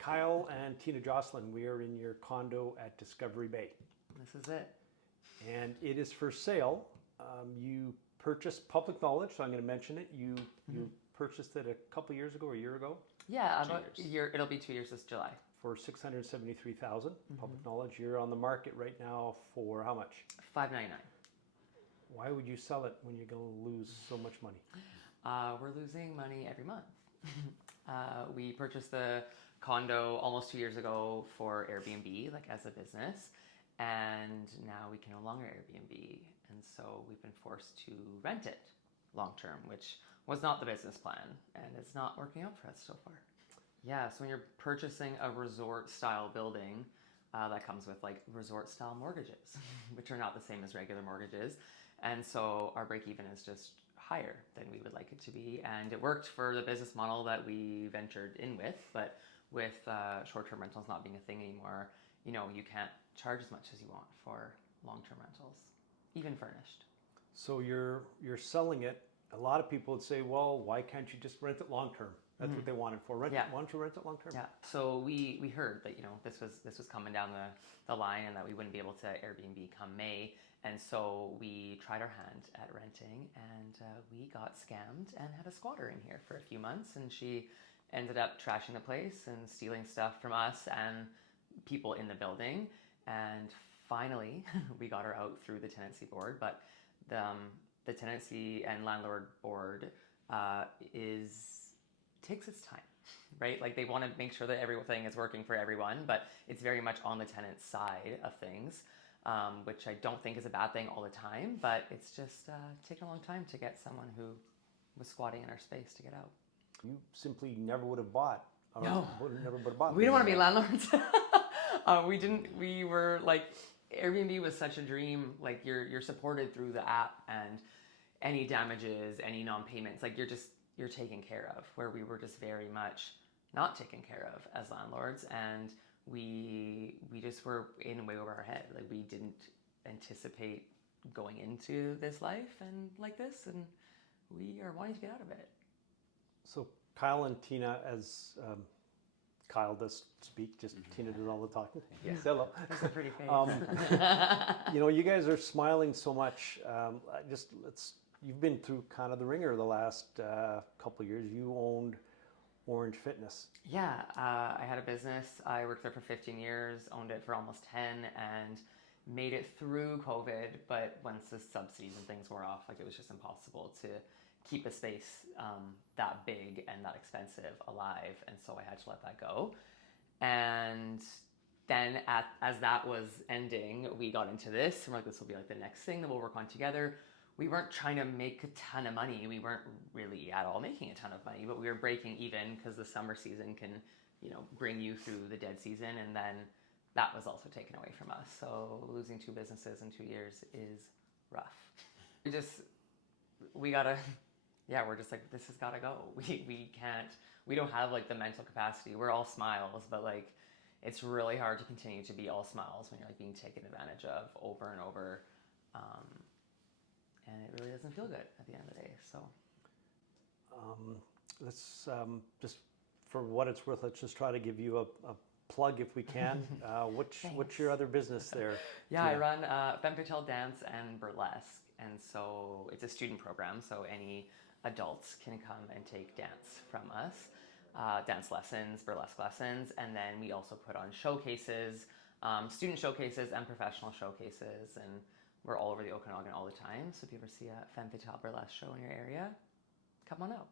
Kyle and Tina Joslin, we are in your condo at Discovery Bay. This is it. And it is for sale. You purchased public knowledge, so I'm going to mention it. You purchased it a couple years ago or a year ago? Yeah, about a year. It'll be 2 years this July. For $673,000, public knowledge. You're on the market right now for how much? $599. Why would you sell it when you're going to lose so much money? We're losing money every month. We purchased the condo almost 2 years ago for Airbnb, like as a business, and now we can no longer Airbnb, and so we've been forced to rent it long term, which was not the business plan, and it's not working out for us so far. Yeah, so when you're purchasing a resort style building, that comes with like resort style mortgages, which are not the same as regular mortgages, and so our break even is just higher than we would like it to be, and it worked for the business model that we ventured in with, but with short-term rentals not being a thing anymore, you know, you can't charge as much as you want for long-term rentals, even furnished. So you're selling it. A lot of people would say, well, why can't you just rent it long-term? That's what they want it for. Why don't you rent it long-term? Yeah. So we heard that, you know, this was coming down the line and that we wouldn't be able to Airbnb come May. And so we tried our hand at renting, and we got scammed and had a squatter in here for a few months, and she ended up trashing the place and stealing stuff from us and people in the building. And finally, we got her out through the tenancy board, but the tenancy and landlord board takes its time, right? Like they want to make sure that everything is working for everyone, but it's very much on the tenant's side of things, which I don't think is a bad thing all the time, but it's just taken a long time to get someone who was squatting in our space to get out. You simply never would have bought. No. Never would have bought. We don't want to be landlords. We didn't. We were like, Airbnb was such a dream. Like you're supported through the app, and any damages, any non-payments, like you're taken care of. Where we were just very much not taken care of as landlords, and we just were in way over our head. Like we didn't anticipate going into this life and like this, and we are wanting to get out of it. So Kyle and Tina, as Kyle does speak, just Tina does all the talking. Yeah. Hello. That's a pretty face. You know, you guys are smiling so much. You've been through kind of the ringer the last couple of years. You owned Orange Fitness. Yeah, I had a business. I worked there for 15 years, owned it for almost 10, and made it through COVID. But once the subsidies and things wore off, like it was just impossible to keep a space that big and that expensive alive, and so I had to let that go. And then as that was ending, we got into this, and we're like, this will be like the next thing that we'll work on together. We weren't trying to make a ton of money. We weren't really at all making a ton of money, but we were breaking even because the summer season can, you know, bring you through the dead season, and then that was also taken away from us. So losing two businesses in 2 years is rough. We're just like, this has got to go. We don't have like the mental capacity. We're all smiles, but like, it's really hard to continue to be all smiles when you're like being taken advantage of over and over. And it really doesn't feel good at the end of the day, so. Let's just, for what it's worth, let's just try to give you a plug if we can. What's your other business there? Yeah, I run Femme Fatale Dance and Burlesque, and so it's a student program, so any adults can come and take dance from us, dance lessons, burlesque lessons, and then we also put on showcases, student showcases and professional showcases, and we're all over the Okanagan all the time, so if you ever see a Femme Fatale Burlesque show in your area, come on out.